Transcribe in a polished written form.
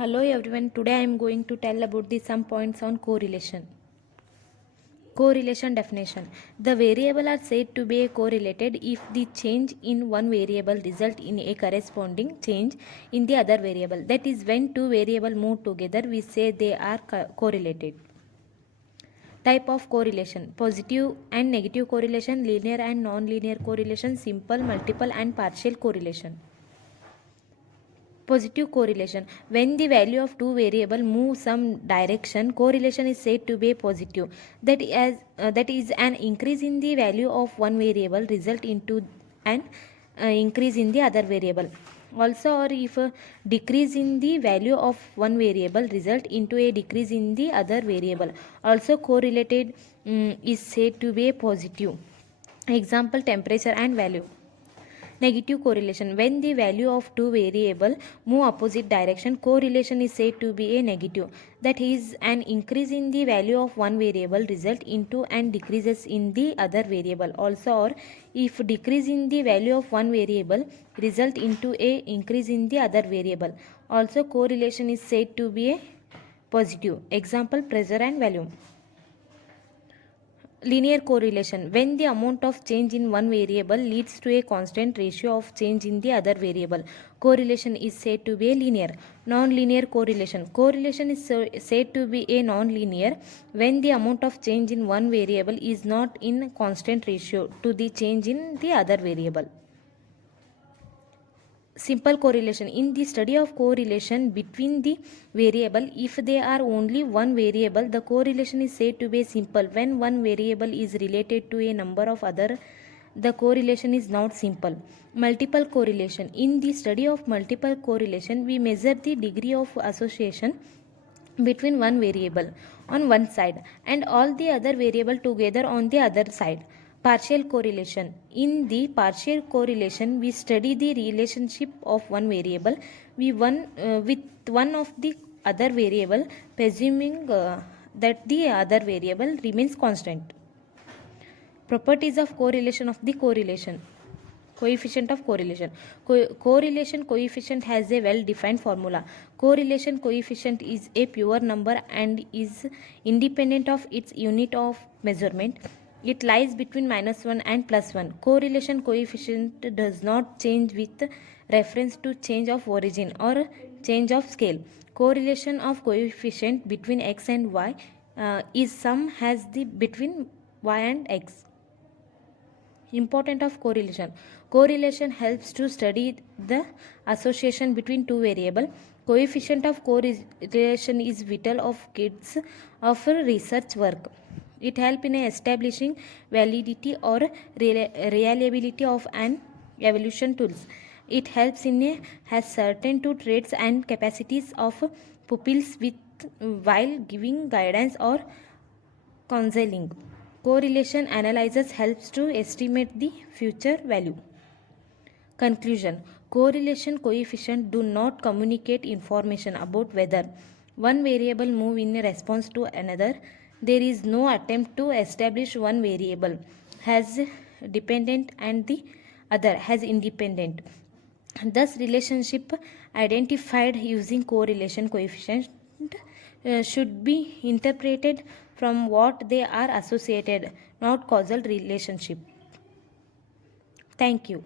Hello everyone, today I am going to tell about the some points on correlation. Correlation definition. The variable are said to be correlated if the change in one variable result in a corresponding change in the other variable. That is, when two variables move together, we say they are correlated. Type of correlation: positive and negative correlation, linear and non-linear correlation, simple, multiple and partial correlation. Positive correlation: when the value of two variables move some direction, correlation is said to be positive. That is an increase in the value of one variable result into an increase in the other variable. Also, or if a decrease in the value of one variable result into a decrease in the other variable, also correlated is said to be positive. Example: temperature and value. Negative correlation: when the value of two variables move opposite direction, correlation is said to be a negative. That is, an increase in the value of one variable result into and decreases in the other variable. Also, or if decrease in the value of one variable result into a increase in the other variable, also correlation is said to be a positive. Example: pressure and volume. Linear correlation: when the amount of change in one variable leads to a constant ratio of change in the other variable, correlation is said to be a linear. Non-linear correlation: correlation is said to be a non-linear when the amount of change in one variable is not in constant ratio to the change in the other variable. Simple correlation: in the study of correlation between the variable, if they are only one variable, the correlation is said to be simple. When one variable is related to a number of other, the correlation is not simple. Multiple correlation: in the study of multiple correlation, we measure the degree of association between one variable on one side and all the other variable together on the other side. Partial correlation: in the partial correlation, we study the relationship of one variable with one of the other variable, presuming that the other variable remains constant. Properties of correlation of the correlation. Coefficient of correlation. Correlation coefficient has a well defined formula. Correlation coefficient is a pure number and is independent of its unit of measurement. It lies between -1 and +1. Correlation coefficient does not change with reference to change of origin or change of scale. Correlation of coefficient between x and y is sum has the between y and x. Importance of correlation. Correlation helps to study the association between two variables. Coefficient of correlation is vital of kids of research work. It helps in establishing validity or reliability of an evaluation tools. It helps in has certain two traits and capacities of pupils with while giving guidance or counseling. Correlation analysis helps to estimate the future value. Conclusion: correlation coefficient do not communicate information about whether one variable move in response to another. There is no attempt to establish one variable as dependent and the other as independent. Thus, relationship identified using correlation coefficient should be interpreted from what they are associated, not causal relationship. Thank you.